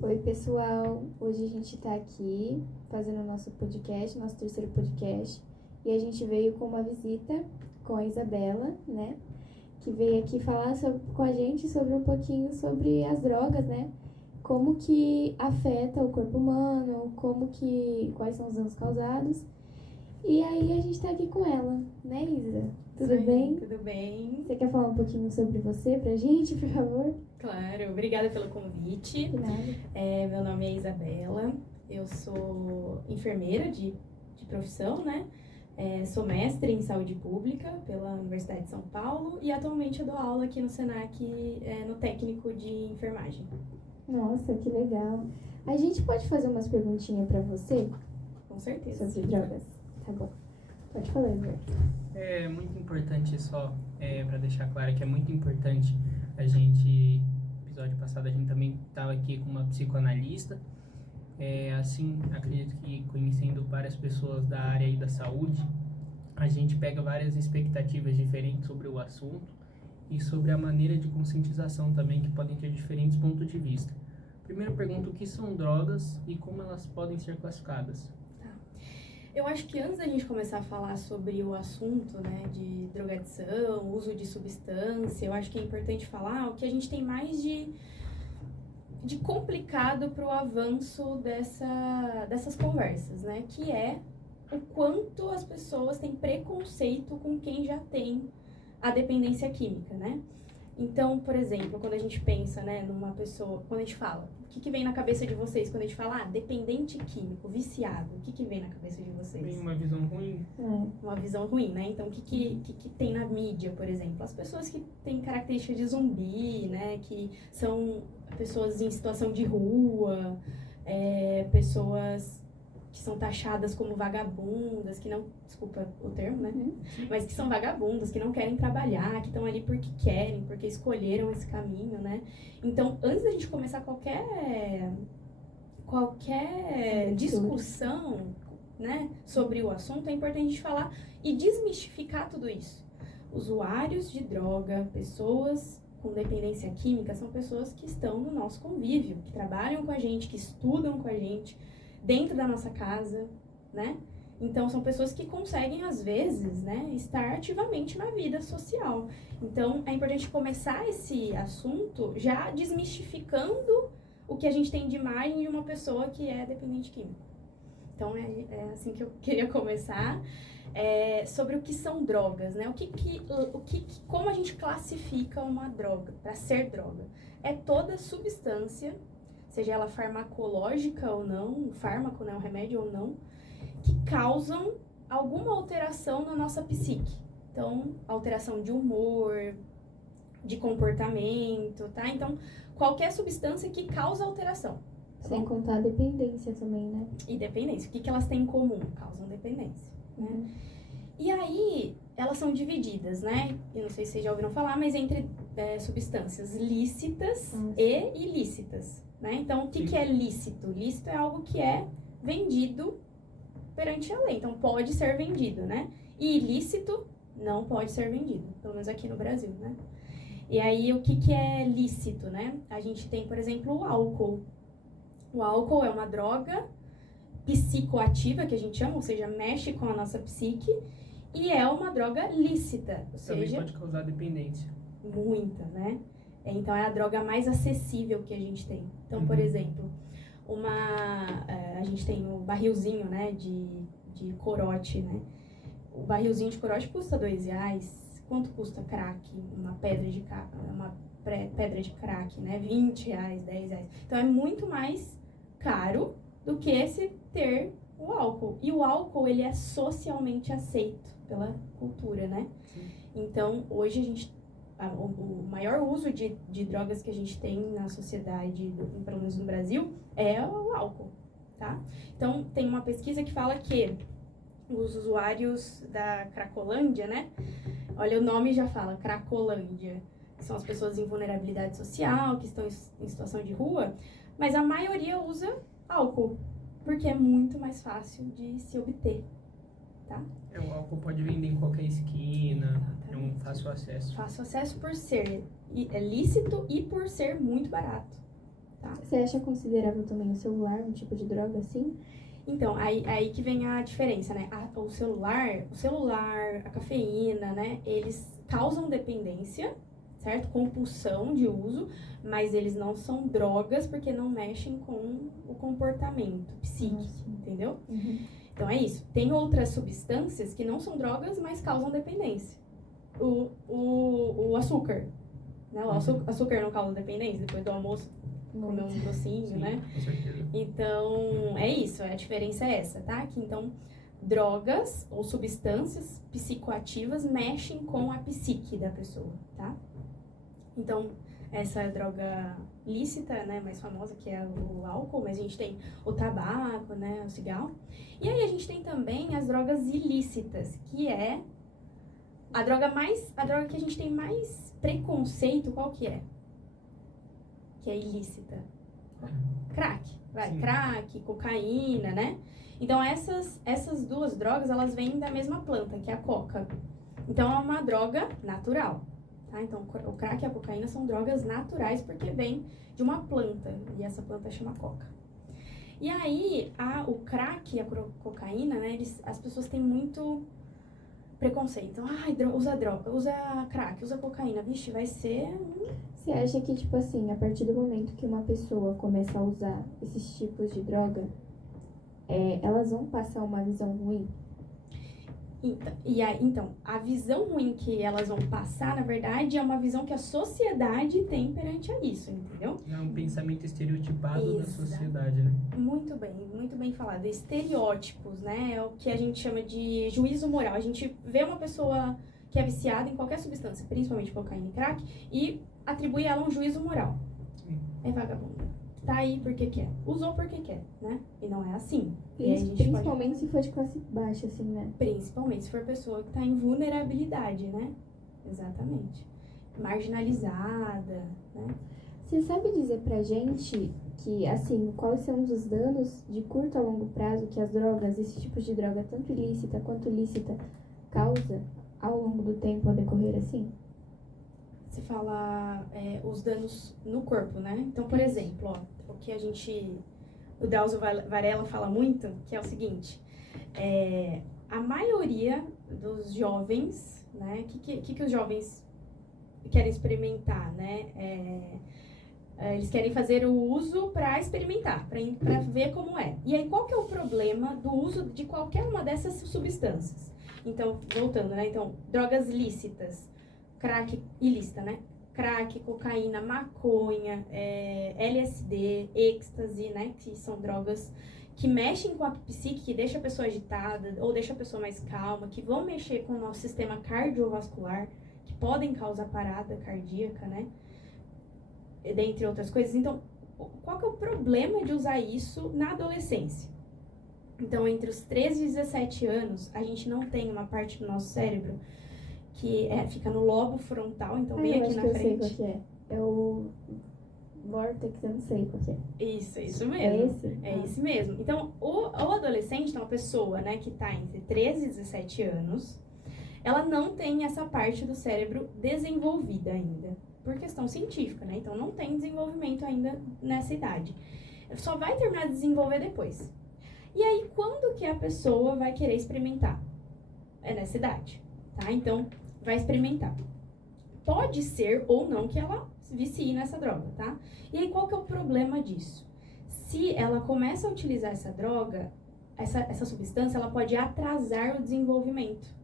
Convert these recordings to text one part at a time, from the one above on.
Oi, pessoal. Hoje a gente tá aqui fazendo o nosso podcast, nosso terceiro podcast. E a gente veio com uma visita com a Isabela, né? Que veio aqui falar com a gente sobre um pouquinho sobre as drogas, né? Como que afeta o corpo humano, quais são os danos causados. E aí a gente tá aqui com ela, né, Isa? Tudo Oi, bem? Tudo bem. Você quer falar um pouquinho sobre você pra gente, por favor? Claro, obrigada pelo convite. De nada. Meu nome é Isabela, eu sou enfermeira de profissão, né? Sou mestre em saúde pública pela Universidade de São Paulo e atualmente eu dou aula aqui no Senac, no técnico de enfermagem. Nossa, que legal. A gente pode fazer umas perguntinhas pra você Com certeza. sobre drogas? Tá bom. Pode falar, Eduardo. É muito importante para deixar claro que é muito importante a gente, no episódio passado a gente também estava aqui com uma psicoanalista, assim, acredito que conhecendo várias pessoas da área aí da saúde, a gente pega várias expectativas diferentes sobre o assunto e sobre a maneira de conscientização também, que podem ter diferentes pontos de vista. Primeiro pergunta, o que são drogas e como elas podem ser classificadas? Eu acho que antes da gente começar a falar sobre o assunto, né, de drogadição, uso de substância, eu acho que é importante falar o que a gente tem mais de complicado para o avanço dessas conversas, né, que é o quanto as pessoas têm preconceito com quem já tem a dependência química, né? Então, por exemplo, quando a gente pensa, né, numa pessoa, quando a gente fala, o que vem na cabeça de vocês quando a gente fala, dependente químico, viciado, o que vem na cabeça de vocês? Vem uma visão ruim. Uma visão ruim, né? Então, o que tem na mídia, por exemplo? As pessoas que têm característica de zumbi, né, que são pessoas em situação de rua, pessoas que são taxadas como vagabundas, que não, desculpa o termo, né? Mas que são vagabundas, que não querem trabalhar, que estão ali porque querem, porque escolheram esse caminho, né? Então, antes da gente começar qualquer discussão, né, sobre o assunto, é importante a gente falar e desmistificar tudo isso. Usuários de droga, pessoas com dependência química, são pessoas que estão no nosso convívio, que trabalham com a gente, que estudam com a gente, dentro da nossa casa, né? Então, são pessoas que conseguem, às vezes, né, estar ativamente na vida social. Então, é importante começar esse assunto já desmistificando o que a gente tem de imagem de uma pessoa que é dependente químico. Então, é assim que eu queria começar. Sobre o que são drogas, né? Como a gente classifica uma droga, para ser droga? É toda substância, seja ela farmacológica ou não, um fármaco, né, um remédio ou não, que causam alguma alteração na nossa psique. Então, alteração de humor, de comportamento, tá? Então, qualquer substância que causa alteração. Tá Sem bom? contar a dependência também, né? E dependência. O que elas têm em comum? Causam dependência, né? E aí, elas são divididas, né? Eu não sei se vocês já ouviram falar, mas entre substâncias lícitas e ilícitas, né? Então, o que é lícito? Lícito é algo que é vendido perante a lei. Então, pode ser vendido, né? E ilícito não pode ser vendido, pelo menos aqui no Brasil, né? E aí, o que é lícito, né? A gente tem, por exemplo, o álcool. O álcool é uma droga psicoativa, que a gente chama, ou seja, mexe com a nossa psique, e é uma droga lícita, ou Também seja... pode causar dependência. Muita, né? Então, é a droga mais acessível que a gente tem. Então, por exemplo, a gente tem o barrilzinho, né, de corote, né? O barrilzinho de corote custa R$2. Quanto custa crack? Uma pedra de crack, né? R$20, R$10. Então, é muito mais caro do que ter o álcool. E o álcool, ele é socialmente aceito pela cultura, né? Sim. Então, hoje o maior uso de drogas que a gente tem na sociedade, pelo menos no Brasil, é o álcool, tá? Então, tem uma pesquisa que fala que os usuários da Cracolândia, né? Olha, o nome já fala, Cracolândia, que são as pessoas em vulnerabilidade social, que estão em situação de rua, mas a maioria usa álcool, porque é muito mais fácil de se obter, tá? O álcool pode vender em qualquer esquina, Exatamente. é um fácil acesso. Fácil acesso por ser lícito e por ser muito barato, tá? Você acha considerável também o celular um tipo de droga, assim? Então, aí que vem a diferença, né? O celular, a cafeína, né? Eles causam dependência, certo? Compulsão de uso, mas eles não são drogas porque não mexem com o comportamento psíquico, entendeu? Uhum. Então é isso. Tem outras substâncias que não são drogas, mas causam dependência. O açúcar, né? O açúcar não causa dependência depois do almoço. Comer um docinho, Sim, né? com certeza. Então, é isso, a diferença é essa, tá? Que então, drogas ou substâncias psicoativas mexem com a psique da pessoa, tá? Então, essa é a droga lícita, né, mais famosa, que é o álcool, mas a gente tem o tabaco, né, o cigarro. E aí a gente tem também as drogas ilícitas, que é a droga que a gente tem mais preconceito, qual que é? Que é ilícita. Crack, Sim. crack, cocaína, né? Então essas duas drogas, elas vêm da mesma planta, que é a coca. Então é uma droga natural, tá? Então o crack e a cocaína são drogas naturais porque vêm de uma planta, e essa planta chama coca. E aí o crack e a cocaína, né, as pessoas têm muito preconceito. Então, usa crack, usa cocaína, vixe, vai ser Você acha que, tipo assim, a partir do momento que uma pessoa começa a usar esses tipos de droga, elas vão passar uma visão ruim? Então, a visão ruim que elas vão passar, na verdade, é uma visão que a sociedade tem perante a isso, entendeu? É um pensamento estereotipado da Exato. sociedade, né? Muito bem falado. Estereótipos, né? É o que a gente chama de juízo moral. A gente vê uma pessoa que é viciada em qualquer substância, principalmente cocaína e crack, e atribui a ela um juízo moral. Sim. É vagabunda. Tá aí porque quer. Usou porque quer, né? E não é assim. E aí a gente Principalmente se for de classe baixa, assim, né? Principalmente se for pessoa que tá em vulnerabilidade, né? Exatamente. Marginalizada, né? Você sabe dizer pra gente que, assim, quais são os danos de curto a longo prazo que as drogas, esse tipo de droga, tanto ilícita quanto lícita, causa ao longo do tempo, ao decorrer, assim? Você fala os danos no corpo, né? Então, por exemplo, ó, o que o Drauzio Varela fala muito, que é o seguinte, a maioria dos jovens, né? O que os jovens querem experimentar, né? Eles querem fazer o uso para experimentar, para ver como é. E aí, qual que é o problema do uso de qualquer uma dessas substâncias? Então, voltando, né? Então, drogas lícitas, crack ilícita, né? Crack, cocaína, maconha, LSD, êxtase, né? Que são drogas que mexem com a psique, que deixa a pessoa agitada ou deixa a pessoa mais calma, que vão mexer com o nosso sistema cardiovascular, que podem causar parada cardíaca, né? Dentre outras coisas. Então, qual que é o problema de usar isso na adolescência? Então, entre os 13 e 17 anos, a gente não tem uma parte do nosso cérebro que fica no lobo frontal, então bem aqui na frente. Eu sei qual que é. É o Vortex, eu não sei qual que é. Isso mesmo. É esse? Esse mesmo. Então, o adolescente, então a pessoa, né, que está entre 13 e 17 anos, ela não tem essa parte do cérebro desenvolvida ainda, por questão científica, né? Então, não tem desenvolvimento ainda nessa idade. Só vai terminar de desenvolver depois. E aí, quando que a pessoa vai querer experimentar? É nessa idade, tá? Então, vai experimentar. Pode ser ou não que ela vicie nessa droga, tá? E aí, qual que é o problema disso? Se ela começa a utilizar essa droga, essa substância, ela pode atrasar o desenvolvimento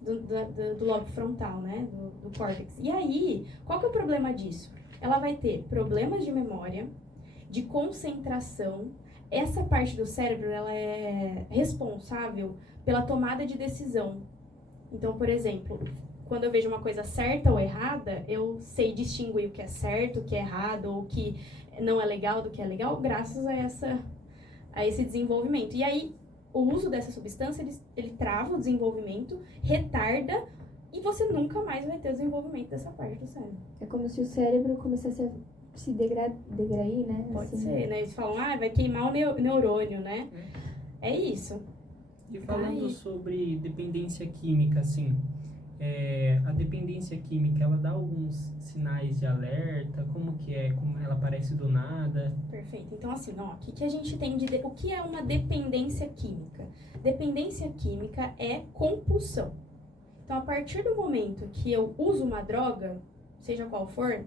do lobo frontal, né? Do córtex. E aí, qual que é o problema disso? Ela vai ter problemas de memória, de concentração. Essa parte do cérebro, ela é responsável pela tomada de decisão. Então, por exemplo, quando eu vejo uma coisa certa ou errada, eu sei distinguir o que é certo, o que é errado, ou o que não é legal do que é legal, graças a esse desenvolvimento. E aí, o uso dessa substância, ele trava o desenvolvimento, retarda, e você nunca mais vai ter o desenvolvimento dessa parte do cérebro. É como se o cérebro começasse a se degrair, né? Pode assim, ser, né? Eles falam, vai queimar o neurônio, né? É isso. E falando sobre dependência química, assim, a dependência química, ela dá alguns sinais de alerta? Como que é? Como ela aparece do nada? Perfeito. Então, assim, ó, o que a gente tem de... O que é uma dependência química? Dependência química é compulsão. Então, a partir do momento que eu uso uma droga, seja qual for,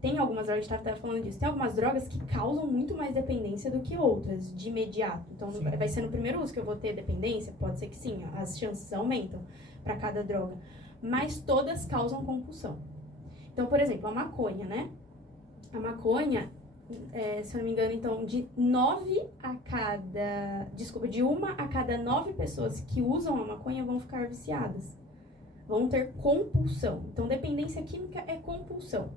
tem algumas drogas, a gente estava falando disso, tem algumas drogas que causam muito mais dependência do que outras, de imediato. Então, Sim. vai ser no primeiro uso que eu vou ter dependência? Pode ser que sim, as chances aumentam para cada droga. Mas todas causam compulsão. Então, por exemplo, a maconha, né? A maconha, se eu não me engano, então, de 1 a cada 9 pessoas que usam a maconha vão ficar viciadas. Vão ter compulsão. Então, dependência química é compulsão,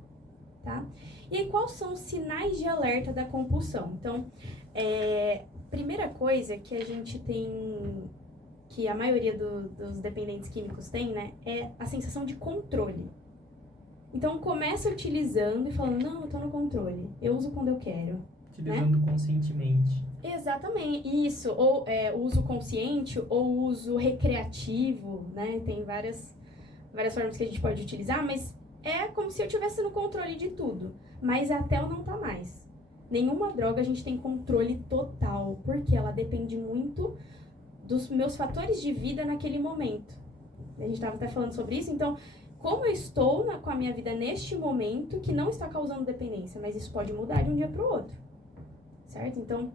tá? E aí, quais são os sinais de alerta da compulsão? Então, primeira coisa que a gente tem, que a maioria dos dependentes químicos tem, né, é a sensação de controle. Então, começa utilizando e falando, não, eu tô no controle, eu uso quando eu quero. Utilizando conscientemente. Exatamente, isso. Ou uso consciente ou uso recreativo, né? Tem várias formas que a gente pode utilizar, mas é como se eu estivesse no controle de tudo. Mas até eu não tá mais. Nenhuma droga a gente tem controle total, porque ela depende muito dos meus fatores de vida naquele momento. A gente estava até falando sobre isso, então, como eu estou com a minha vida neste momento, que não está causando dependência, mas isso pode mudar de um dia para o outro, certo? Então,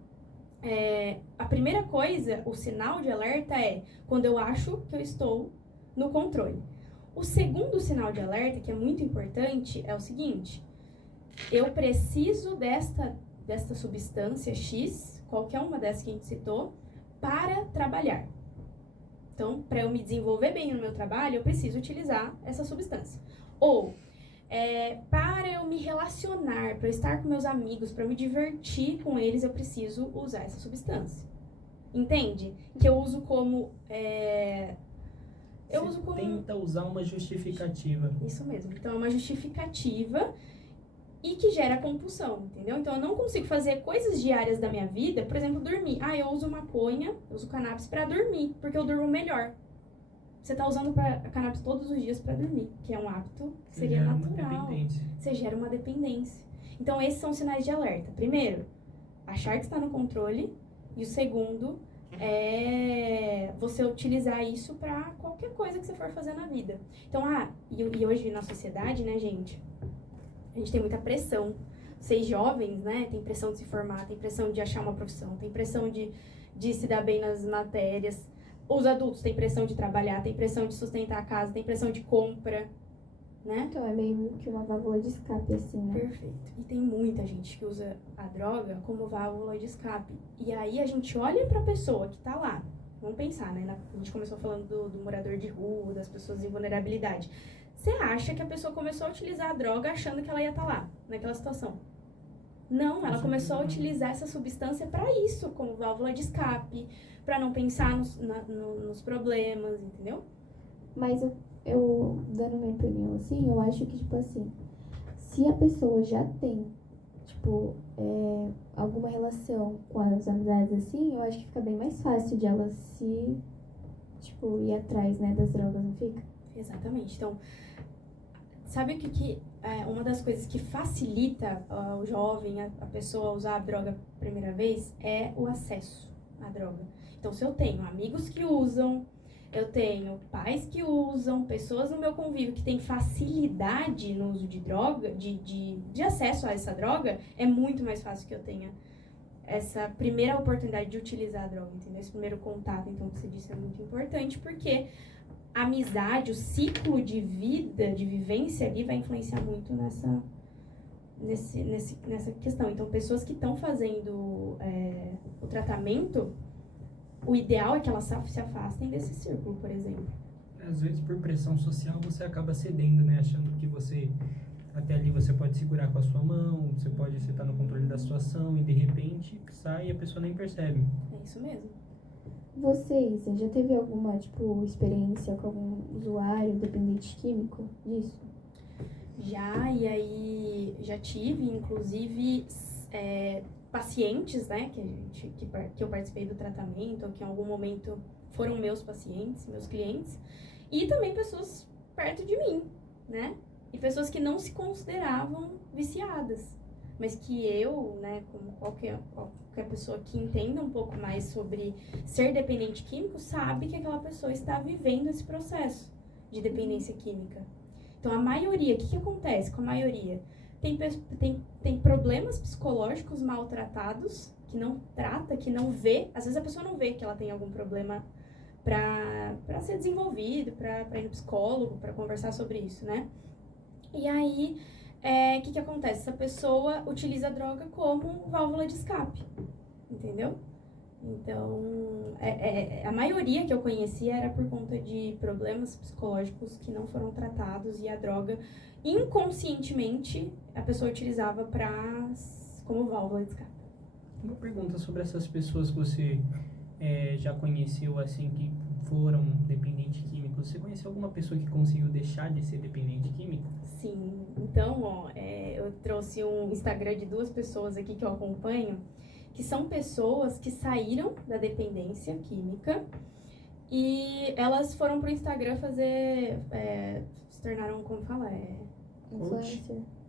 a primeira coisa, o sinal de alerta é quando eu acho que eu estou no controle. O segundo sinal de alerta, que é muito importante, é o seguinte: eu preciso desta substância X, qualquer uma dessas que a gente citou, para trabalhar. Então, para eu me desenvolver bem no meu trabalho, eu preciso utilizar essa substância. Ou, para eu me relacionar, para eu estar com meus amigos, para eu me divertir com eles, eu preciso usar essa substância. Entende? Que eu uso como... Tenta usar uma justificativa. Isso mesmo. Então, é uma justificativa e que gera compulsão, entendeu? Então, eu não consigo fazer coisas diárias da minha vida, por exemplo, dormir. Eu uso maconha, eu uso cannabis pra dormir, porque eu durmo melhor. Você tá usando cannabis todos os dias pra dormir, que é um hábito que seria natural. Você gera uma dependência. Então, esses são sinais de alerta. Primeiro, achar que está no controle. E o segundo é você utilizar isso pra qualquer coisa que você for fazer na vida. Então, e hoje na sociedade, né, gente? A gente tem muita pressão. Vocês jovens, né, tem pressão de se formar, tem pressão de achar uma profissão, tem pressão de se dar bem nas matérias. Os adultos têm pressão de trabalhar, tem pressão de sustentar a casa, tem pressão de compra, né? Então é meio que uma válvula de escape, assim, né? Perfeito. E tem muita gente que usa a droga como válvula de escape. E aí a gente olha pra pessoa que tá lá. Vamos pensar, né? A gente começou falando do morador de rua, das pessoas em vulnerabilidade. Você acha que a pessoa começou a utilizar a droga achando que ela ia estar lá, naquela situação? Não, ela começou a utilizar essa substância para isso, como válvula de escape, para não pensar nos problemas, entendeu? Mas eu, dando minha opinião, assim, eu acho que, tipo assim, se a pessoa já tem, tipo, alguma relação com as amizades, assim, eu acho que fica bem mais fácil de ela se, tipo, ir atrás, né, das drogas, não fica? Exatamente. Então, sabe o que uma das coisas que facilita o jovem, a pessoa usar a droga a primeira vez, é o acesso à droga. Então, se eu tenho amigos que usam, eu tenho pais que usam, pessoas no meu convívio que têm facilidade no uso de droga, de acesso a essa droga, é muito mais fácil que eu tenha essa primeira oportunidade de utilizar a droga, entendeu? Esse primeiro contato, então, que você disse é muito importante, porque a amizade, o ciclo de vida, de vivência ali vai influenciar muito nessa questão. Então, pessoas que estão fazendo o tratamento, o ideal é que elas se afastem desse círculo, por exemplo. Às vezes, por pressão social, você acaba cedendo, né? Achando que até ali você pode segurar com a sua mão, você tá no controle da situação e de repente sai e a pessoa nem percebe. É isso mesmo. Vocês, já teve alguma, tipo, experiência com algum usuário dependente químico disso? Já, e aí já tive, inclusive, pacientes, né, que eu participei do tratamento, ou que em algum momento foram meus pacientes, meus clientes, E também pessoas perto de mim, né? E pessoas que não se consideravam viciadas. Mas que eu, né, como qualquer pessoa que entenda um pouco mais sobre ser dependente químico, sabe que aquela pessoa está vivendo esse processo de dependência química. Então, a maioria, o que acontece com a maioria? Tem problemas psicológicos maltratados, que não trata, que não vê. Às vezes a pessoa não vê que ela tem algum problema para ser desenvolvido, para ir no psicólogo, para conversar sobre isso, né? E aí, o que acontece? Essa pessoa utiliza a droga como válvula de escape, entendeu? Então, a maioria que eu conhecia era por conta de problemas psicológicos que não foram tratados e a droga, inconscientemente, a pessoa utilizava como válvula de escape. Uma pergunta sobre essas pessoas que você já conheceu, assim, que foram dependentes químicos. Você conheceu alguma pessoa que conseguiu deixar de ser dependente químico? Sim. Então, eu trouxe um Instagram de 2 pessoas aqui que eu acompanho, que são pessoas que saíram da dependência química e elas foram pro Instagram fazer, se tornaram, como fala?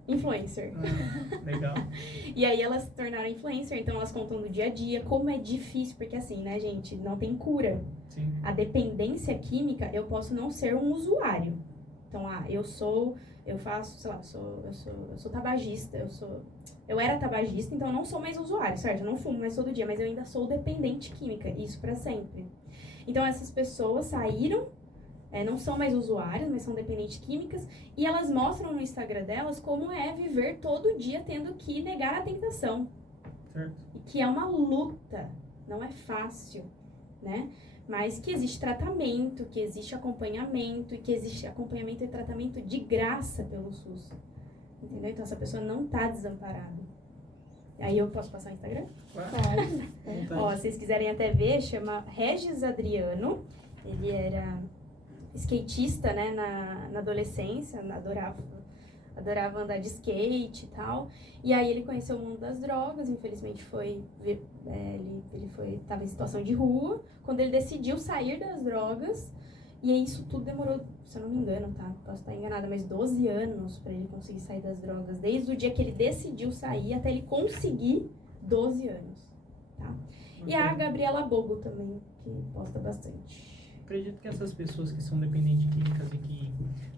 Influencer. Legal. E aí elas se tornaram influencer, então elas contam do dia a dia, como é difícil, porque assim, né, gente, não tem cura. Sim. A dependência química, eu posso não ser um usuário. Então, eu faço, sei lá, eu sou tabagista, eu era tabagista, então eu não sou mais usuário, certo? Eu não fumo mais todo dia, mas eu ainda sou dependente química, isso pra sempre. Então, essas pessoas saíram, não são mais usuárias, mas são dependentes químicas, e elas mostram no Instagram delas como é viver todo dia tendo que negar a tentação. Certo. E que é uma luta, não é fácil, né? Mas que existe tratamento, que existe acompanhamento, e que existe acompanhamento e tratamento de graça pelo SUS. Entendeu? Então, essa pessoa não tá desamparada. Aí eu posso passar o Instagram? Pode. Ó, se vocês quiserem até ver, chama Regis Adriano. Ele era skatista, né, na adolescência, adorava andar de skate e tal. E aí ele conheceu o mundo das drogas, infelizmente ele estava em situação de rua. Quando ele decidiu sair das drogas, e aí isso tudo demorou, se eu não me engano, tá? Posso estar enganada, mas 12 anos para ele conseguir sair das drogas. Desde o dia que ele decidiu sair até ele conseguir, 12 anos, tá? E a Gabriela Bogo também, que posta bastante. Acredito que essas pessoas que são dependentes químicas e que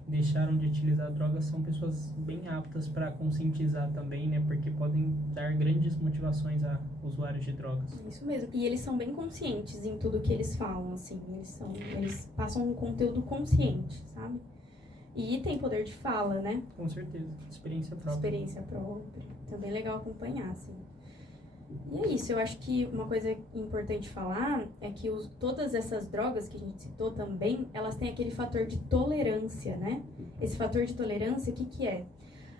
deixaram de utilizar drogas são pessoas bem aptas para conscientizar também, né? Porque podem dar grandes motivações a usuários de drogas. Isso mesmo. E eles são bem conscientes em tudo que eles falam, assim. Eles passam um conteúdo consciente, sabe? E tem poder de fala, né? Com certeza. Experiência própria. Experiência própria. Então é bem legal acompanhar, assim. E é isso, eu acho que uma coisa importante falar é que todas essas drogas que a gente citou também, elas têm aquele fator de tolerância, né? Esse fator de tolerância, o que é?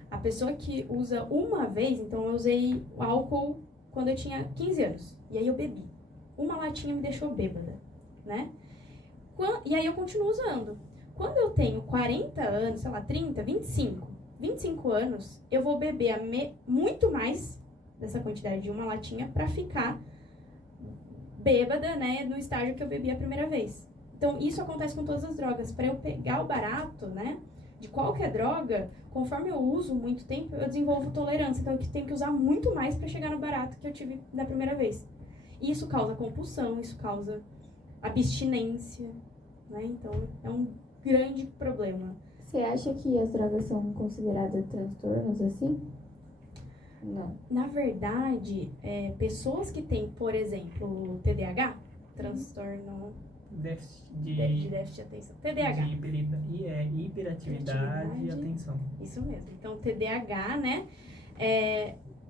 A pessoa que usa uma vez, então eu usei álcool quando eu tinha 15 anos, e aí eu bebi. Uma latinha me deixou bêbada, né? E aí eu continuo usando. Quando eu tenho 40 anos, sei lá, 30, 25 anos, eu vou beber muito mais dessa quantidade de uma latinha pra ficar bêbada, né, no estágio que eu bebi a primeira vez. Então, isso acontece com todas as drogas. Para eu pegar o barato, né, de qualquer droga, conforme eu uso muito tempo, eu desenvolvo tolerância. Então, eu tenho que usar muito mais para chegar no barato que eu tive da primeira vez. E isso causa compulsão, isso causa abstinência, né? Então, é um grande problema. Você acha que as drogas são consideradas transtornos, assim? Não. Na verdade, pessoas que têm, por exemplo, TDAH, transtorno Déficit de déficit de atenção. TDAH. De hiperatividade e atenção. Isso mesmo. Então, TDAH, né?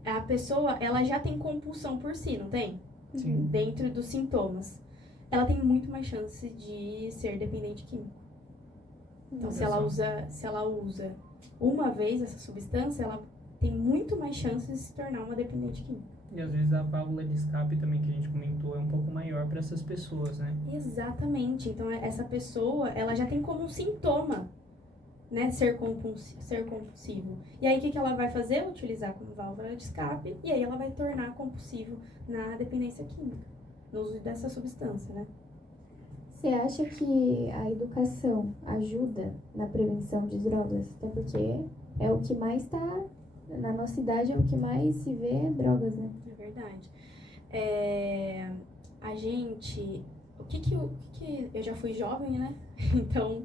A pessoa, ela já tem compulsão por si, não tem? Sim. Dentro dos sintomas. Ela tem muito mais chance de ser dependente químico. Então, se ela usa uma vez essa substância, ela tem muito mais chances de se tornar uma dependente química. E às vezes a válvula de escape também que a gente comentou é um pouco maior para essas pessoas, né? Exatamente. Então, essa pessoa, ela já tem como um sintoma, né, ser compulsivo. E aí, o que ela vai fazer? Utilizar como válvula de escape, e aí ela vai tornar compulsivo na dependência química, no uso dessa substância, né? Você acha que a educação ajuda na prevenção de drogas? Até porque é o que mais está, na nossa idade, é o que mais se vê drogas, né? É verdade. A gente... Eu já fui jovem, né? Então,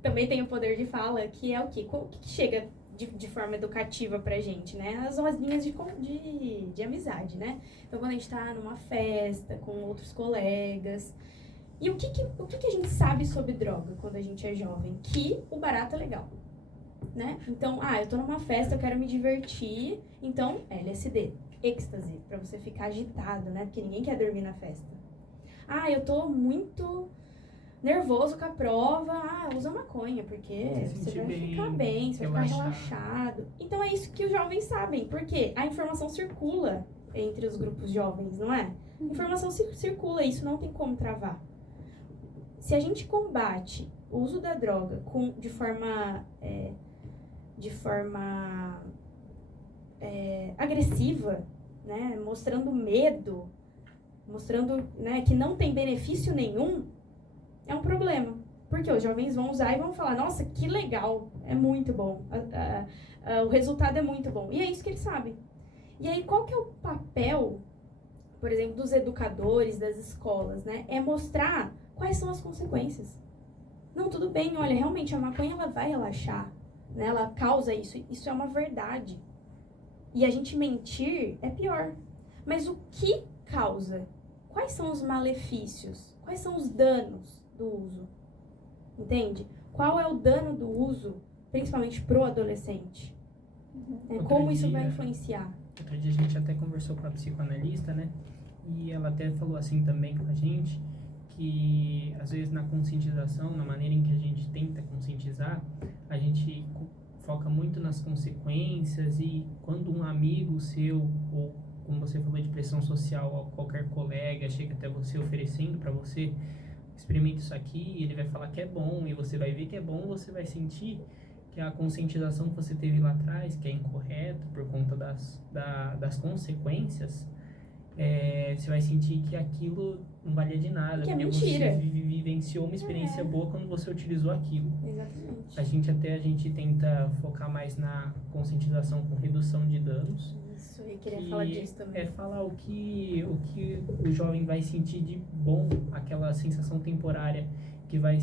também tenho poder de fala, que é o quê? O que chega de forma educativa pra gente, né? As rodinhas de amizade, né? Então, quando a gente tá numa festa com outros colegas... E o que a gente sabe sobre droga quando a gente é jovem? Que o barato é legal, né? Então, eu tô numa festa, eu quero me divertir, então LSD, êxtase, pra você ficar agitado, né? Porque ninguém quer dormir na festa. Eu tô muito nervoso com a prova, usa maconha, porque você vai ficar bem, você vai ficar relaxado. Então é isso que os jovens sabem, porque a informação circula entre os grupos jovens, não é? A informação circula, isso não tem como travar. Se a gente combate o uso da droga de forma agressiva, né, mostrando medo, mostrando, né, que não tem benefício nenhum, é um problema. Porque os jovens vão usar e vão falar, nossa, que legal, é muito bom, o resultado é muito bom. E é isso que eles sabem. E aí, qual que é o papel, por exemplo, dos educadores, das escolas, né? É mostrar quais são as consequências. Não, tudo bem, olha, realmente a maconha ela vai relaxar, né? Ela causa isso é uma verdade. E a gente mentir é pior. Mas o que causa? Quais são os malefícios? Quais são os danos do uso? Entende? Qual é o dano do uso, principalmente pro adolescente? Como isso vai influenciar? Outro dia a gente até conversou com a psicoanalista, né? E ela até falou assim também com a gente, que às vezes na conscientização, na maneira em que a gente tenta conscientizar, a gente foca muito nas consequências, e quando um amigo seu, ou como você falou de pressão social, ou qualquer colega chega até você oferecendo para você, experimenta isso aqui, ele vai falar que é bom, e você vai ver que é bom, você vai sentir que a conscientização que você teve lá atrás, que é incorreta por conta das consequências, você vai sentir que aquilo não valia de nada, que porque mentira. você vivenciou uma experiência boa quando você utilizou aquilo. Exatamente. A gente tenta focar mais na conscientização com redução de danos. Isso, eu queria falar disso também. É falar o que o jovem vai sentir de bom, aquela sensação temporária que vai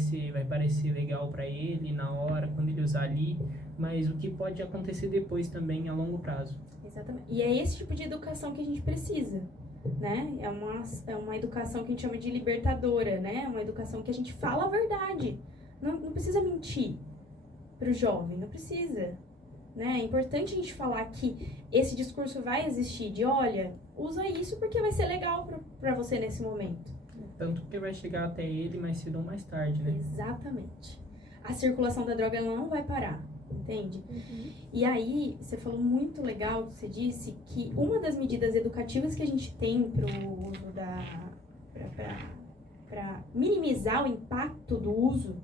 parecer legal para ele na hora, quando ele usar ali, mas o que pode acontecer depois também a longo prazo. Exatamente. E é esse tipo de educação que a gente precisa, né? É uma educação que a gente chama de libertadora, né? É uma educação que a gente fala a verdade. Não precisa mentir pro jovem, não precisa. Né? É importante a gente falar que esse discurso vai existir, de olha, usa isso porque vai ser legal pra você nesse momento. Tanto que vai chegar até ele mais cedo ou mais tarde, né? Exatamente. A circulação da droga ela não vai parar, entende? Uhum. E aí, você falou muito legal, você disse que uma das medidas educativas que a gente tem pro uso para minimizar o impacto do uso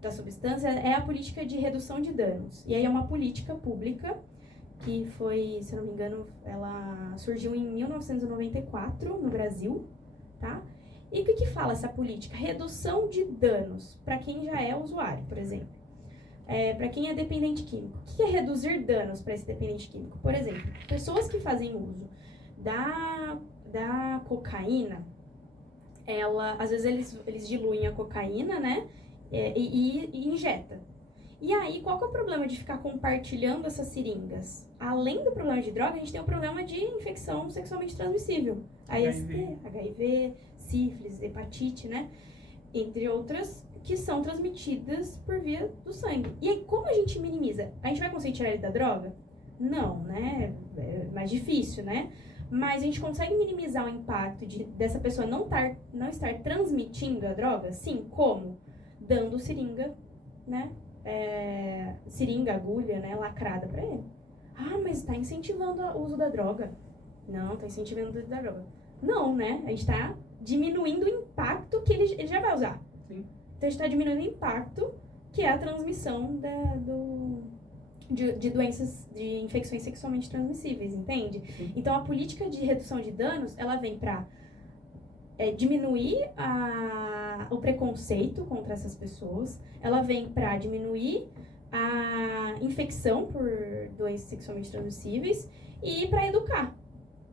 da substância é a política de redução de danos. E aí é uma política pública que foi, se eu não me engano, ela surgiu em 1994 no Brasil, tá? E o que fala essa política? Redução de danos para quem já é usuário, por exemplo. Para quem é dependente químico. O que é reduzir danos para esse dependente químico? Por exemplo, pessoas que fazem uso da cocaína, às vezes eles diluem a cocaína, né? E injeta. E aí, qual que é o problema de ficar compartilhando essas seringas? Além do problema de droga, a gente tem o problema de infecção sexualmente transmissível. HIV, sífilis, hepatite, né? Entre outras que são transmitidas por via do sangue. E aí, como a gente minimiza? A gente vai conseguir tirar ele da droga? Não, né? É mais difícil, né? Mas a gente consegue minimizar o impacto dessa pessoa não estar transmitindo a droga? Sim, como? Dando seringa, né? Seringa, agulha, né? Lacrada pra ele. Mas tá incentivando o uso da droga. Não, tá incentivando o uso da droga. Não, né? A gente tá diminuindo o impacto que ele já vai usar. Sim. Então a gente tá diminuindo o impacto que é a transmissão de doenças, de infecções sexualmente transmissíveis, entende? Sim. Então a política de redução de danos, ela vem pra diminuir o preconceito contra essas pessoas, ela vem para diminuir a infecção por doenças sexualmente transmissíveis e para educar.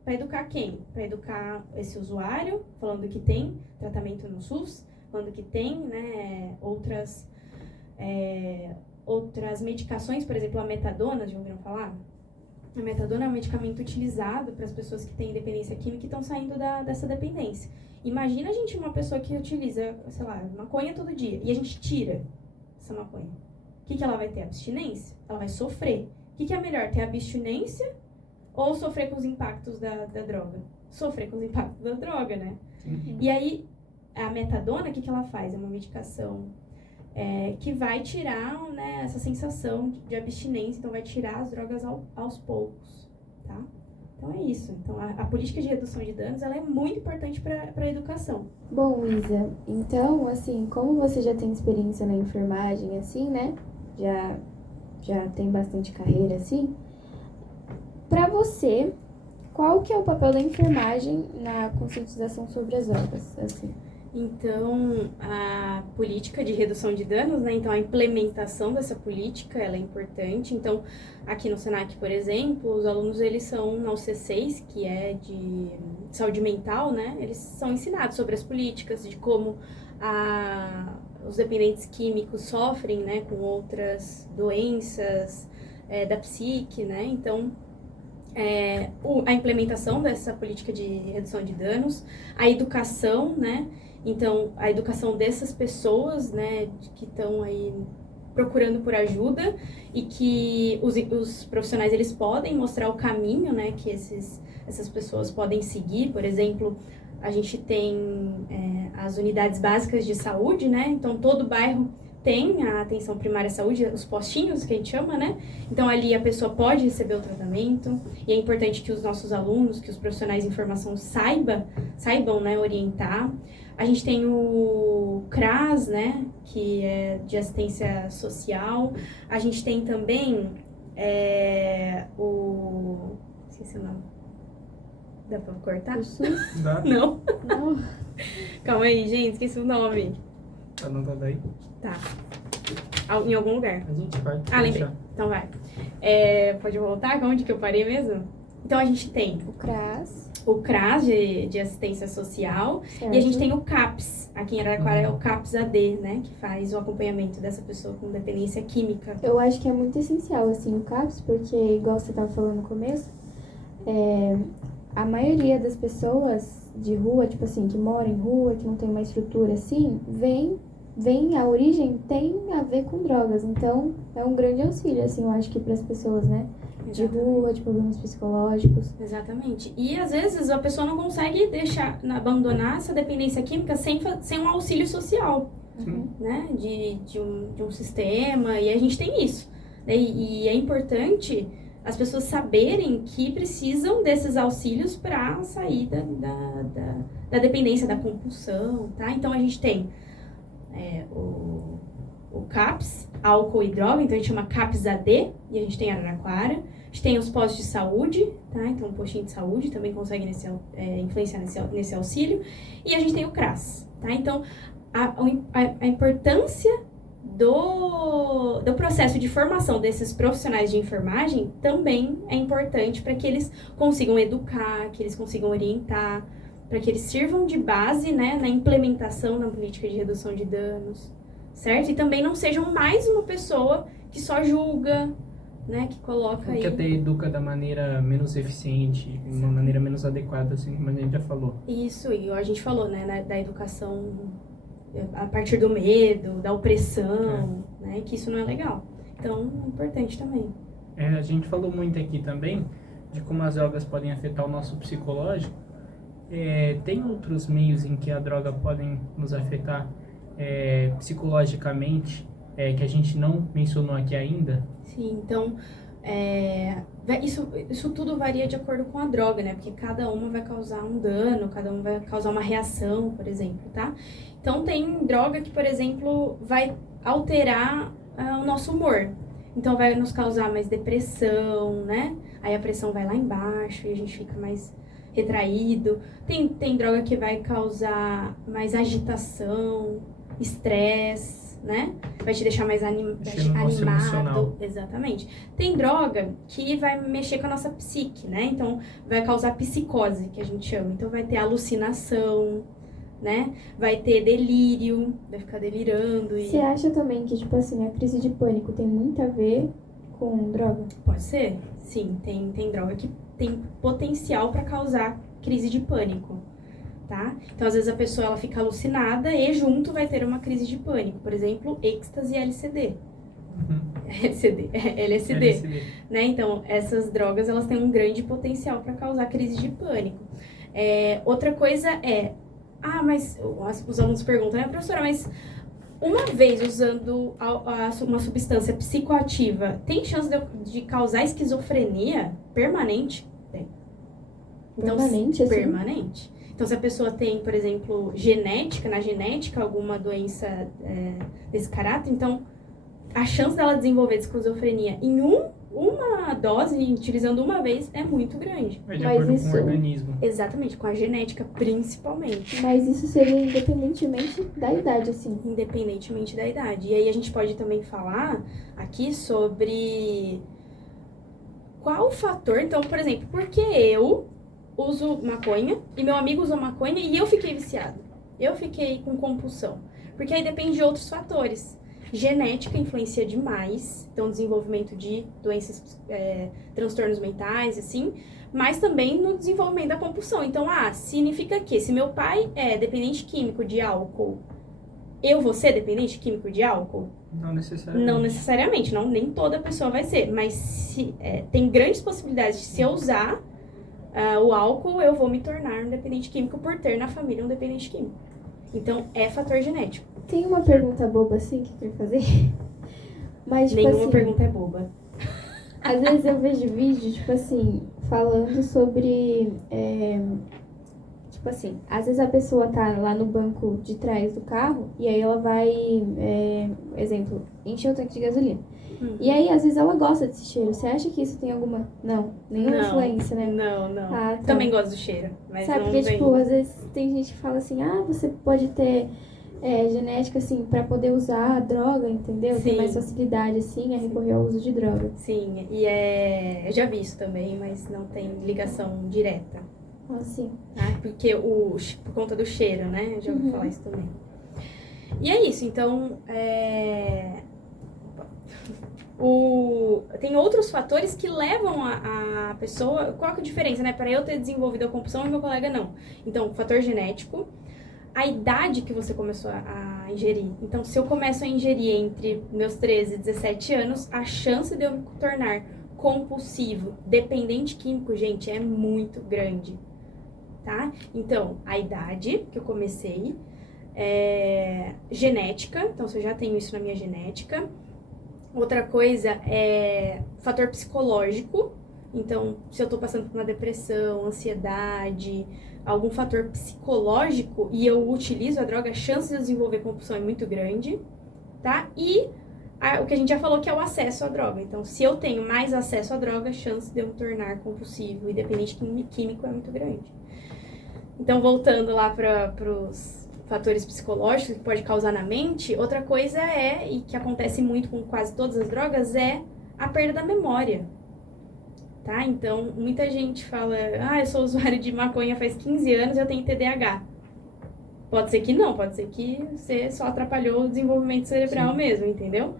Para educar quem? Para educar esse usuário, falando que tem tratamento no SUS, falando que tem, né, outras medicações, por exemplo, a metadona, já ouviram falar? A metadona é um medicamento utilizado para as pessoas que têm dependência química e estão saindo dessa dependência. Imagina uma pessoa que utiliza, sei lá, maconha todo dia, e a gente tira essa maconha. O que ela vai ter? Abstinência? Ela vai sofrer. O que é melhor, ter abstinência ou sofrer com os impactos da droga? Sofrer com os impactos da droga, né? Sim. E aí, a metadona, o que ela faz? É uma medicação que vai tirar, né, essa sensação de abstinência, então vai tirar as drogas aos poucos, tá? Então é isso. Então a política de redução de danos, ela é muito importante para a educação. Bom, Isa, então, assim, como você já tem experiência na enfermagem, assim, né? Já tem bastante carreira, assim. Pra você, qual que é o papel da enfermagem na conscientização sobre as drogas, assim? Então, a política de redução de danos, né? Então, a implementação dessa política, ela é importante. Então, aqui no Senac, por exemplo, os alunos, eles são na UC6, que é de saúde mental, né? Eles são ensinados sobre as políticas, de como os dependentes químicos sofrem, né? Com outras doenças da psique, né? Então, a implementação dessa política de redução de danos, a educação, né? Então, a educação dessas pessoas, né, que estão aí procurando por ajuda e que os profissionais, eles podem mostrar o caminho, né, que essas pessoas podem seguir. Por exemplo, a gente tem as unidades básicas de saúde, né, então todo bairro tem a atenção primária à saúde, os postinhos, que a gente chama, né? Então, ali a pessoa pode receber o tratamento, e é importante que os nossos alunos, que os profissionais de informação saibam, né, orientar. A gente tem o CRAS, né, que é de assistência social. A gente tem também esqueci o nome. Dá pra cortar? O SUS? Dá? Não. Não. Calma aí, gente, esqueci o nome. Tá anotado aí? Tá. Em algum lugar. A gente corta. Lembrei. Deixa. Então vai. Pode voltar? Onde que eu parei mesmo? Então a gente tem O CRAS. o CRAS de assistência social, Certo. e a gente tem o CAPS. Aqui em Araraquara é o CAPS AD, né? Que faz o acompanhamento dessa pessoa com dependência química. Eu acho que é muito essencial, assim, o CAPS, porque, igual você estava falando no começo, a maioria das pessoas de rua, tipo assim, que moram em rua, que não tem uma estrutura assim, a origem tem a ver com drogas. Então, é um grande auxílio, assim, eu acho que para as pessoas, né? De rua, de problemas psicológicos. Exatamente. E às vezes a pessoa não consegue abandonar essa dependência química sem um auxílio social, né? De um sistema, e a gente tem isso. E é importante as pessoas saberem que precisam desses auxílios para sair da dependência, da compulsão, tá? Então a gente tem o CAPS, álcool e droga, então a gente chama CAPS AD, e a gente tem Araraquara. A gente tem os postos de saúde, tá? Então o postinho de saúde também consegue influenciar nesse auxílio. E a gente tem o CRAS, tá? Então a importância do processo de formação desses profissionais de enfermagem também é importante para que eles consigam educar, que eles consigam orientar, para que eles sirvam de base, né, na implementação da política de redução de danos, certo? E também não sejam mais uma pessoa que só julga, né, que coloca aí... Que até educa da maneira menos eficiente, de uma maneira menos adequada, assim como a gente já falou. Isso, e a gente falou, né, da educação a partir do medo, da opressão, né, que isso não é legal. Então, é importante também. A gente falou muito aqui também de como as drogas podem afetar o nosso psicológico. Tem outros meios em que a droga podem nos afetar psicologicamente, que a gente não mencionou aqui ainda? Sim, então, isso tudo varia de acordo com a droga, né? Porque cada uma vai causar um dano, cada uma vai causar uma reação, por exemplo, tá? Então, tem droga que, por exemplo, vai alterar o nosso humor. Então, vai nos causar mais depressão, né? Aí a pressão vai lá embaixo e a gente fica mais retraído. Tem droga que vai causar mais agitação, estresse, né? Vai te deixar mais Mexer no nosso emocional. animado. Exatamente. Tem droga que vai mexer com a nossa psique, né? Então, vai causar psicose, que a gente chama. Então, vai ter alucinação, né? Vai ter delírio, vai ficar delirando. Você acha também que, tipo assim, a crise de pânico tem muito a ver com droga? Pode ser? Sim, tem droga que tem potencial para causar crise de pânico, tá? Então, às vezes a pessoa ela fica alucinada e junto vai ter uma crise de pânico. Por exemplo, êxtase e LSD. LSD, né? Então, essas drogas, elas têm um grande potencial para causar crise de pânico. Outra coisa mas os alunos perguntam, né, professora, mas uma vez usando uma substância psicoativa, tem chance de causar esquizofrenia permanente? Tem. Então, Permanente, assim? Permanente. Então, se a pessoa tem, por exemplo, na genética, alguma doença desse caráter, então, a chance dela desenvolver esquizofrenia em uma dose, utilizando uma vez, é muito grande. É de acordo com o organismo. Exatamente, com a genética, principalmente. Mas isso seria independentemente da idade, assim. Independentemente da idade. E aí a gente pode também falar aqui sobre qual o fator. Então, por exemplo, por que eu uso maconha e meu amigo usou maconha e eu fiquei viciado? Eu fiquei com compulsão. Porque aí depende de outros fatores. Genética influencia demais, então desenvolvimento de doenças, transtornos mentais, assim, mas também no desenvolvimento da compulsão. Então, significa que se meu pai é dependente químico de álcool, eu vou ser dependente químico de álcool? Não necessariamente. Não necessariamente, nem toda pessoa vai ser, mas tem grandes possibilidades de se eu usar o álcool, eu vou me tornar um dependente químico por ter na família um dependente químico. Então, é fator genético. Tem uma pergunta boba, assim, que eu queria fazer. Mas, tipo Nenhuma assim, pergunta é boba. às vezes eu vejo vídeo, tipo assim, falando sobre... tipo assim, às vezes a pessoa tá lá no banco de trás do carro e aí ela vai, exemplo, encher o tanque de gasolina. E aí, às vezes, ela gosta desse cheiro. Você acha que isso tem alguma... Nenhuma influência, né? Não. Ah, tá. Também gosto do cheiro, mas sabe, não porque, vem. tipo, às vezes tem gente que fala assim, você pode ter genética, assim, pra poder usar a droga, entendeu? Ter Sim. mais facilidade, assim, a recorrer ao uso de droga. Sim, e eu já vi isso também, mas não tem ligação direta. Assim. Porque por conta do cheiro, né? Eu já ouvi falar isso também. E é isso, então, tem outros fatores que levam a pessoa... Qual que é a diferença, né? Para eu ter desenvolvido a compulsão e meu colega não. Então, fator genético, a idade que você começou a ingerir. Então, se eu começo a ingerir entre meus 13 e 17 anos, a chance de eu me tornar compulsivo, dependente químico, gente, é muito grande, tá? Então, a idade que eu comecei, genética, então se eu já tenho isso na minha genética. Outra coisa é fator psicológico, então se eu tô passando por uma depressão, ansiedade, algum fator psicológico e eu utilizo a droga, a chance de eu desenvolver compulsão é muito grande, tá? E o que a gente já falou que é o acesso à droga. Então, se eu tenho mais acesso à droga, a chance de eu me tornar compulsivo e dependente químico é muito grande. Então, voltando lá para os fatores psicológicos que pode causar na mente, outra coisa e que acontece muito com quase todas as drogas, é a perda da memória. Tá? Então, muita gente fala, eu sou usuário de maconha faz 15 anos e eu tenho TDAH. Pode ser que não, pode ser que você só atrapalhou o desenvolvimento cerebral Sim. mesmo, entendeu?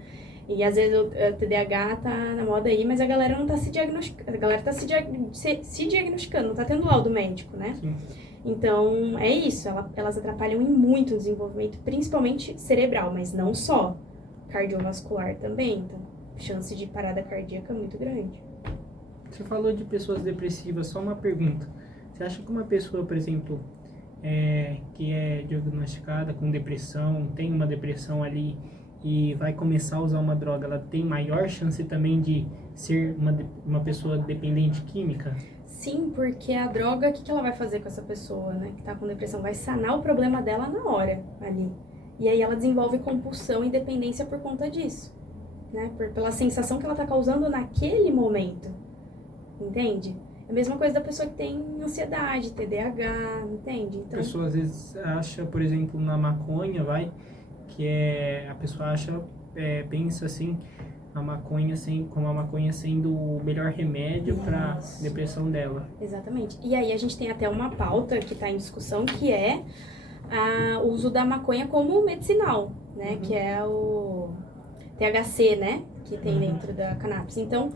E às vezes o TDAH tá na moda aí, mas a galera não tá se diagnosticando, a galera tá se diagnosticando, não tá tendo laudo médico, né? Sim. Então, é isso, elas atrapalham em muito o desenvolvimento, principalmente cerebral, mas não só, cardiovascular também, então, chance de parada cardíaca é muito grande. Você falou de pessoas depressivas, só uma pergunta. Você acha que uma pessoa, por exemplo, que é diagnosticada com depressão, tem uma depressão ali e vai começar a usar uma droga, ela tem maior chance também de ser uma pessoa dependente química? Sim, porque a droga, o que ela vai fazer com essa pessoa, né, que tá com depressão? Vai sanar o problema dela na hora, ali. E aí ela desenvolve compulsão e dependência por conta disso, né? Pela sensação que ela tá causando naquele momento. Entende? É a mesma coisa da pessoa que tem ansiedade, TDAH, entende? A Então, pessoa às vezes acha, por exemplo, na maconha, que a pessoa pensa assim, como a maconha sendo o melhor remédio para depressão dela. exatamente. E aí a gente tem até uma pauta que está em discussão, que é o uso da maconha como medicinal, né? Que é o THC, né? Que tem dentro da cannabis. Então,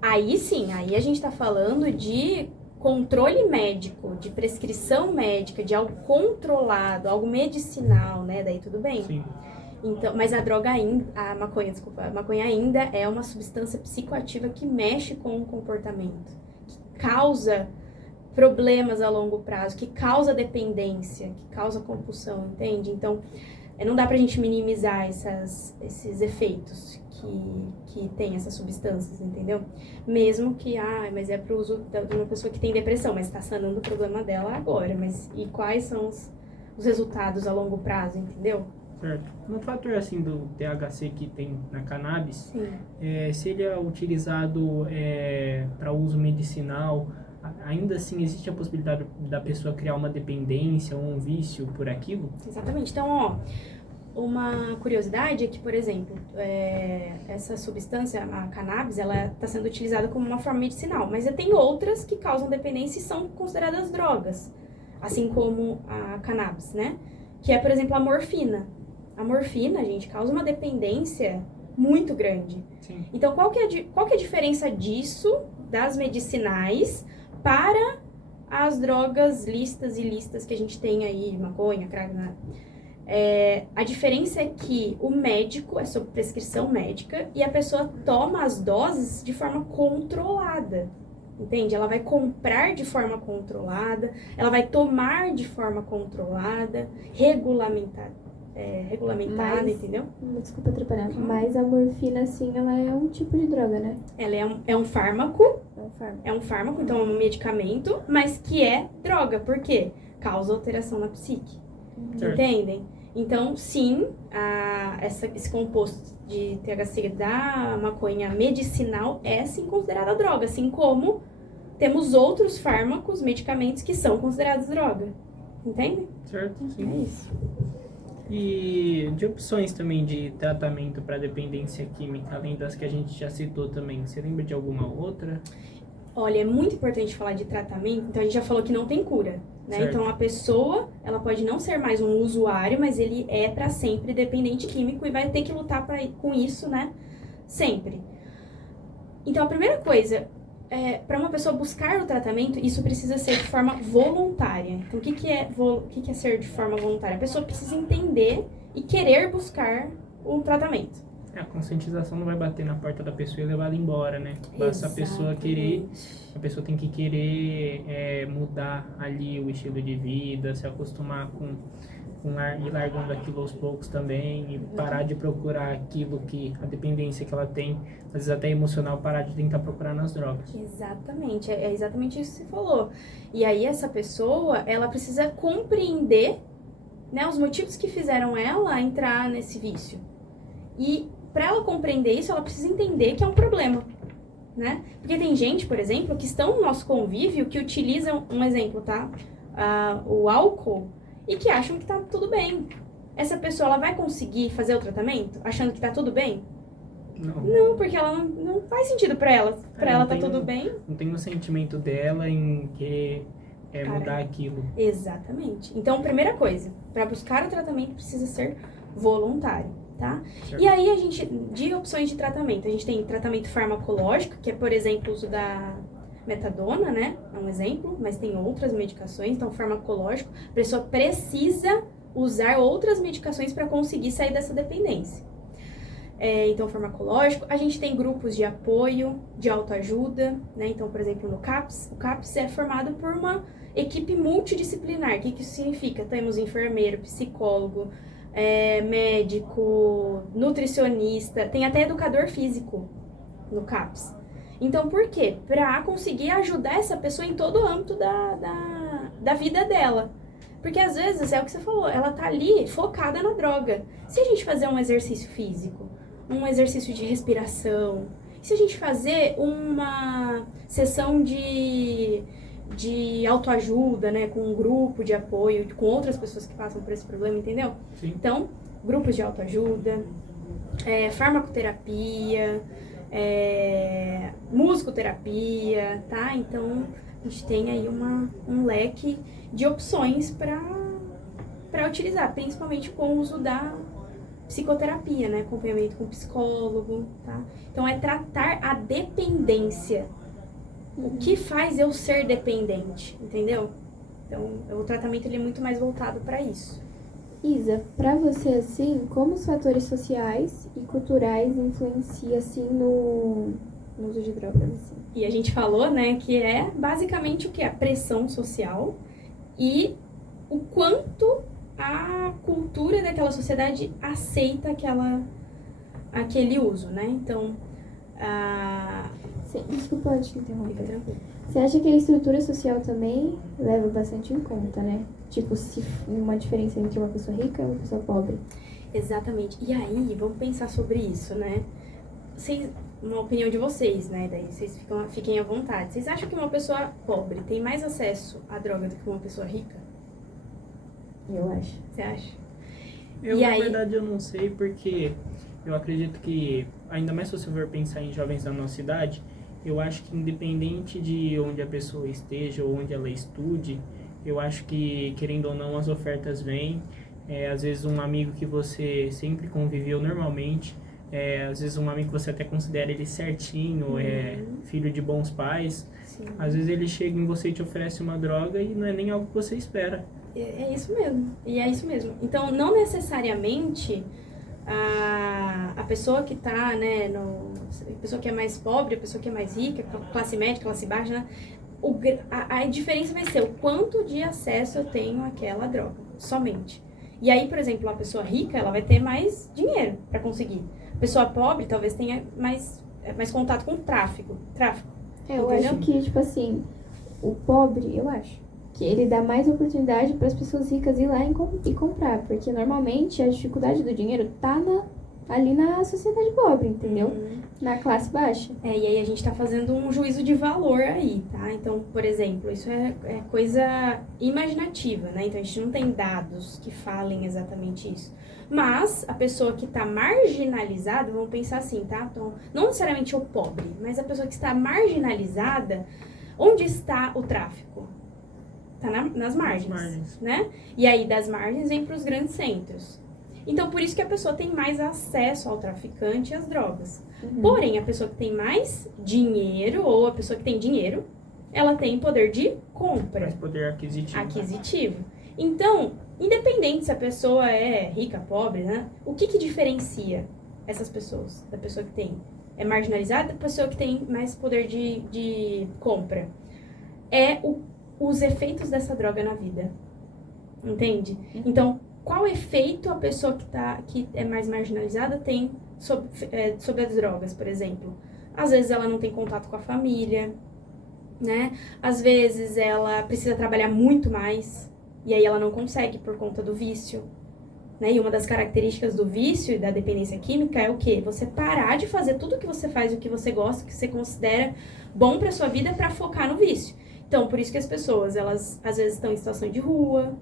aí sim, aí a gente está falando de controle médico, de prescrição médica, de algo controlado, algo medicinal, né? Daí tudo bem. Sim. Então, mas a maconha ainda é uma substância psicoativa que mexe com o comportamento, que causa problemas a longo prazo, que causa dependência, que causa compulsão, entende? Então, não dá pra gente minimizar esses efeitos que tem essas substâncias, entendeu? Mesmo que, mas é pro uso de uma pessoa que tem depressão, mas tá sanando o problema dela agora, mas e quais são os resultados a longo prazo, entendeu? Certo. Um fator assim do THC que tem na cannabis, Sim. Se ele é utilizado para uso medicinal, ainda assim existe a possibilidade da pessoa criar uma dependência ou um vício por aquilo? Exatamente. Então, uma curiosidade é que, por exemplo, essa substância, a cannabis, ela está sendo utilizada como uma forma medicinal, mas tem outras que causam dependência e são consideradas drogas, assim como a cannabis, né? Que é, por exemplo, a morfina. A morfina, gente, causa uma dependência muito grande. Sim. Então, qual que é a diferença disso, das medicinais, para as drogas listas e listas que a gente tem aí, maconha, crack, né? A diferença é que o médico é sob prescrição médica e a pessoa toma as doses de forma controlada, entende? Ela vai comprar de forma controlada, ela vai tomar de forma controlada, regulamentada, entendeu? Desculpa atrapalhar, mas a morfina, assim, ela é um tipo de droga, né? Ela é um fármaco. É um fármaco. Então é um medicamento, mas que é droga. Por quê? Causa alteração na psique. Entendem? Então, sim, esse composto de THC da maconha medicinal é sim considerada droga, assim como temos outros fármacos, medicamentos que são considerados droga. Entende? Certo, sim. É isso. E de opções também de tratamento para dependência química, além das que a gente já citou também, você lembra de alguma outra? Olha, é muito importante falar de tratamento, então a gente já falou que não tem cura, né? Certo. Então a pessoa, ela pode não ser mais um usuário, mas ele é para sempre dependente químico e vai ter que lutar com isso, né? Sempre. Então a primeira coisa, para uma pessoa buscar o tratamento, isso precisa ser de forma voluntária. Então o que é ser de forma voluntária? A pessoa precisa entender e querer buscar o tratamento. A conscientização não vai bater na porta da pessoa e levar ela embora, né? Basta a pessoa querer, a pessoa tem que querer mudar ali o estilo de vida, se acostumar com ir largando aquilo aos poucos também e parar de procurar aquilo a dependência que ela tem, às vezes até emocional, parar de tentar procurar nas drogas. Exatamente, é exatamente isso que você falou. E aí essa pessoa, ela precisa compreender, né, os motivos que fizeram ela entrar nesse vício. E para ela compreender isso, ela precisa entender que é um problema, né? Porque tem gente, por exemplo, que estão no nosso convívio, que utilizam, um exemplo, tá? O álcool e que acham que tá tudo bem. Essa pessoa, ela vai conseguir fazer o tratamento achando que tá tudo bem? Não, porque ela não faz sentido para ela. Para ela tá tudo bem. Não tem o sentimento dela em que mudar aquilo. Exatamente. Então, primeira coisa, para buscar o tratamento precisa ser voluntário. Tá? Certo. E aí de opções de tratamento, a gente tem tratamento farmacológico, que é, por exemplo, o uso da metadona, né? É um exemplo, mas tem outras medicações. Então, farmacológico, a pessoa precisa usar outras medicações para conseguir sair dessa dependência. Então, farmacológico, a gente tem grupos de apoio, de autoajuda, né? Então, por exemplo, no CAPS, o CAPS é formado por uma equipe multidisciplinar. O que isso significa? Temos enfermeiro, psicólogo, médico, nutricionista, tem até educador físico no CAPS. Então, por quê? Para conseguir ajudar essa pessoa em todo o âmbito da vida dela. Porque às vezes, é o que você falou, ela tá ali focada na droga. Se a gente fazer um exercício físico, um exercício de respiração, E se a gente fazer uma sessão de autoajuda, né? Com um grupo de apoio, com outras pessoas que passam por esse problema, entendeu? Sim. Então, grupos de autoajuda, farmacoterapia, musicoterapia, tá? Então, a gente tem aí um leque de opções para utilizar, principalmente com o uso da psicoterapia, né? Acompanhamento com psicólogo, tá? Então, é tratar a dependência. O que faz eu ser dependente, entendeu? Então, o tratamento ele é muito mais voltado para isso. Isa, pra você, assim, como os fatores sociais e culturais influenciam, assim, no uso de drogas, assim? E a gente falou, né, que é basicamente o que? A pressão social e o quanto a cultura daquela sociedade aceita aquele uso, né? Então, desculpa te interromper. Fica tranquilo. Você acha que a estrutura social também leva bastante em conta, né? Tipo, se uma diferença entre uma pessoa rica e uma pessoa pobre. Exatamente. E aí, vamos pensar sobre isso, né? Uma opinião de vocês, né? Daí vocês fiquem à vontade. Vocês acham que uma pessoa pobre tem mais acesso à droga do que uma pessoa rica? Eu acho. Você acha? Na verdade, eu não sei, porque eu acredito que, ainda mais se você for pensar em jovens da nossa idade, eu acho que independente de onde a pessoa esteja ou onde ela estude, eu acho que, querendo ou não, as ofertas vêm. Às vezes um amigo que você sempre conviveu normalmente, às vezes um amigo que você até considera ele certinho, filho de bons pais, Sim. Às vezes ele chega em você e te oferece uma droga e não é nem algo que você espera. É isso mesmo. E é isso mesmo. Então, não necessariamente a pessoa que tá, né, a pessoa que é mais pobre, a pessoa que é mais rica, classe média, classe baixa, né, a diferença vai ser o quanto de acesso eu tenho àquela droga, somente. E aí, por exemplo, a pessoa rica, ela vai ter mais dinheiro para conseguir. A pessoa pobre talvez tenha mais contato com o tráfico. Eu acho que, tipo assim, o pobre, eu acho que ele dá mais oportunidade para as pessoas ricas ir lá e comprar, porque normalmente a dificuldade do dinheiro tá ali na sociedade pobre, entendeu? Na classe baixa. E aí a gente tá fazendo um juízo de valor aí, tá? Então, por exemplo, isso é coisa imaginativa, né? Então a gente não tem dados que falem exatamente isso. Mas a pessoa que tá marginalizada, vamos pensar assim, tá? Então, não necessariamente o pobre, mas a pessoa que está marginalizada, onde está o tráfico? Tá nas margens, né? E aí das margens vem para os grandes centros. Então, por isso que a pessoa tem mais acesso ao traficante e às drogas. Porém, a pessoa que tem mais dinheiro, ou a pessoa que tem dinheiro, ela tem poder de compra. Mais poder aquisitivo. Então, independente se a pessoa é rica, pobre, né? O que diferencia essas pessoas da pessoa que é marginalizada da pessoa que tem mais poder de compra? Os efeitos dessa droga na vida. Entende? Então, qual efeito a pessoa que é mais marginalizada tem sobre as drogas, por exemplo? Às vezes ela não tem contato com a família, né? Às vezes ela precisa trabalhar muito mais e aí ela não consegue por conta do vício, né? E uma das características do vício e da dependência química é o quê? Você parar de fazer tudo o que você faz, o que você gosta, o que você considera bom pra sua vida para focar no vício. Então, por isso que as pessoas, elas às vezes estão em situação de rua,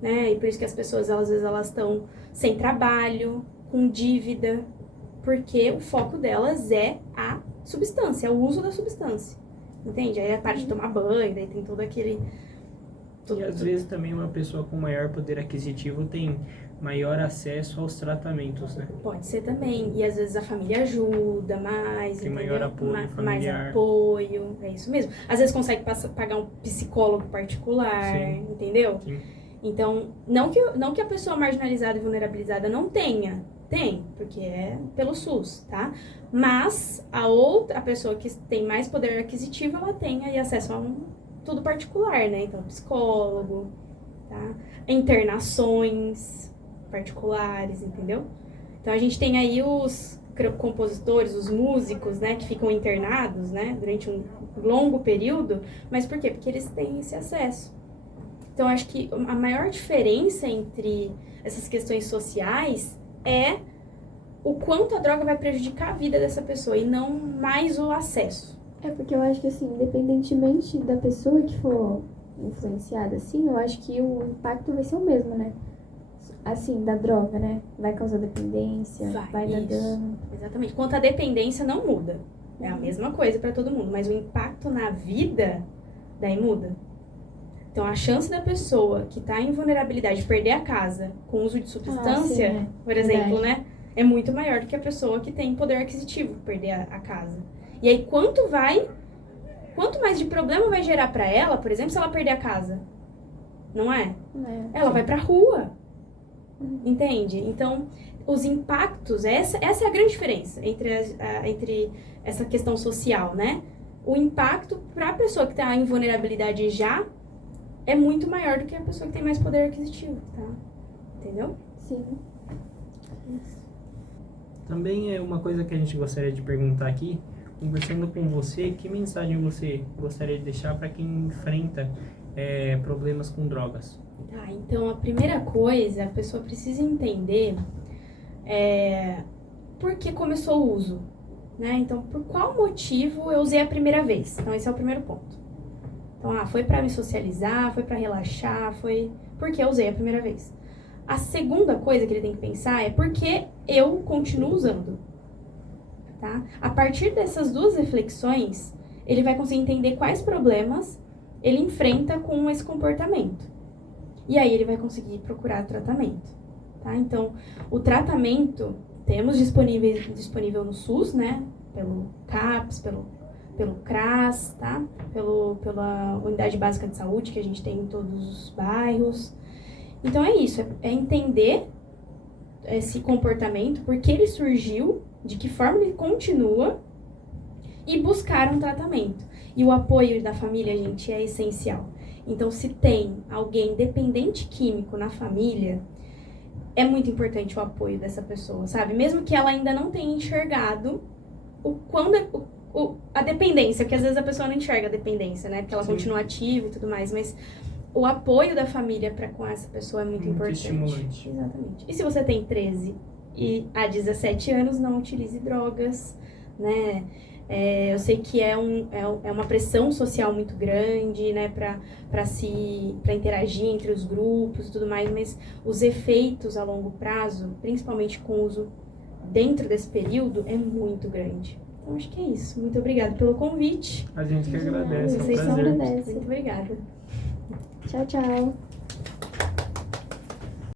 né? E por isso que as pessoas, às vezes, elas estão sem trabalho, com dívida, porque o foco delas é a substância, é o uso da substância, entende? Aí é a parte de tomar banho, daí tem todo aquele... E às vezes também uma pessoa com maior poder aquisitivo tem maior acesso aos tratamentos, né? Pode ser também, e às vezes a família ajuda mais, tem entendeu? maior apoio familiar. Mais apoio, é isso mesmo. Às vezes consegue pagar um psicólogo particular, Sim. entendeu? Sim. Então, não que a pessoa marginalizada e vulnerabilizada não tenha, tem, porque é pelo SUS, tá? Mas a pessoa que tem mais poder aquisitivo, ela tem aí acesso a tudo particular, né? Então, psicólogo, tá? Internações particulares, entendeu? Então, a gente tem aí os compositores, os músicos, né? Que ficam internados, né? Durante um longo período. Mas por quê? Porque eles têm esse acesso. Então, acho que a maior diferença entre essas questões sociais é o quanto a droga vai prejudicar a vida dessa pessoa e não mais o acesso. É porque eu acho que, assim, independentemente da pessoa que for influenciada, assim, eu acho que o impacto vai ser o mesmo, né? Assim, da droga, né? Vai causar dependência, vai dar isso. dano. Exatamente. Quanto à dependência, não muda. É a mesma coisa para todo mundo, mas o impacto na vida, daí muda. Então, a chance da pessoa que está em vulnerabilidade de perder a casa com uso de substância, sim, por exemplo, verdade. né? É muito maior do que a pessoa que tem poder aquisitivo perder a casa. E aí, quanto mais de problema vai gerar para ela, por exemplo, se ela perder a casa? Não é? Ela vai pra rua. Entende? Então, os impactos, essa é a grande diferença entre essa questão social, né? O impacto para a pessoa que está em vulnerabilidade já é muito maior do que a pessoa que tem mais poder aquisitivo, tá? Entendeu? Sim. Também é uma coisa que a gente gostaria de perguntar aqui, conversando com você, que mensagem você gostaria de deixar para quem enfrenta problemas com drogas? Tá, então a primeira coisa, a pessoa precisa entender por que começou o uso, né? Então, por qual motivo eu usei a primeira vez? Então, esse é o primeiro ponto. Então, foi pra me socializar, foi pra relaxar, foi porque eu usei a primeira vez. A segunda coisa que ele tem que pensar é por que eu continuo usando, tá? A partir dessas duas reflexões, ele vai conseguir entender quais problemas ele enfrenta com esse comportamento. E aí ele vai conseguir procurar tratamento, tá? Então, o tratamento temos disponível no SUS, né? Pelo CAPS, pelo CRAS, tá? Pela Unidade Básica de Saúde que a gente tem em todos os bairros. Então é isso, é entender esse comportamento, por que ele surgiu, de que forma ele continua e buscar um tratamento. E o apoio da família, gente, é essencial. Então, se tem alguém dependente químico na família, é muito importante o apoio dessa pessoa, sabe? Mesmo que ela ainda não tenha enxergado a dependência, porque às vezes a pessoa não enxerga a dependência, né? Porque ela continua ativa e tudo mais, mas o apoio da família com essa pessoa é muito importante. Estimulante. Exatamente. E se você tem 13 e há 17 anos, não utilize drogas, né? Eu sei que é uma pressão social muito grande, né, para interagir entre os grupos e tudo mais, mas os efeitos a longo prazo, principalmente com o uso dentro desse período, é muito grande. Então, acho que é isso. Muito obrigada pelo convite. A gente que agradece, é um Vocês são prazer. agradece. Muito obrigada. Tchau, tchau.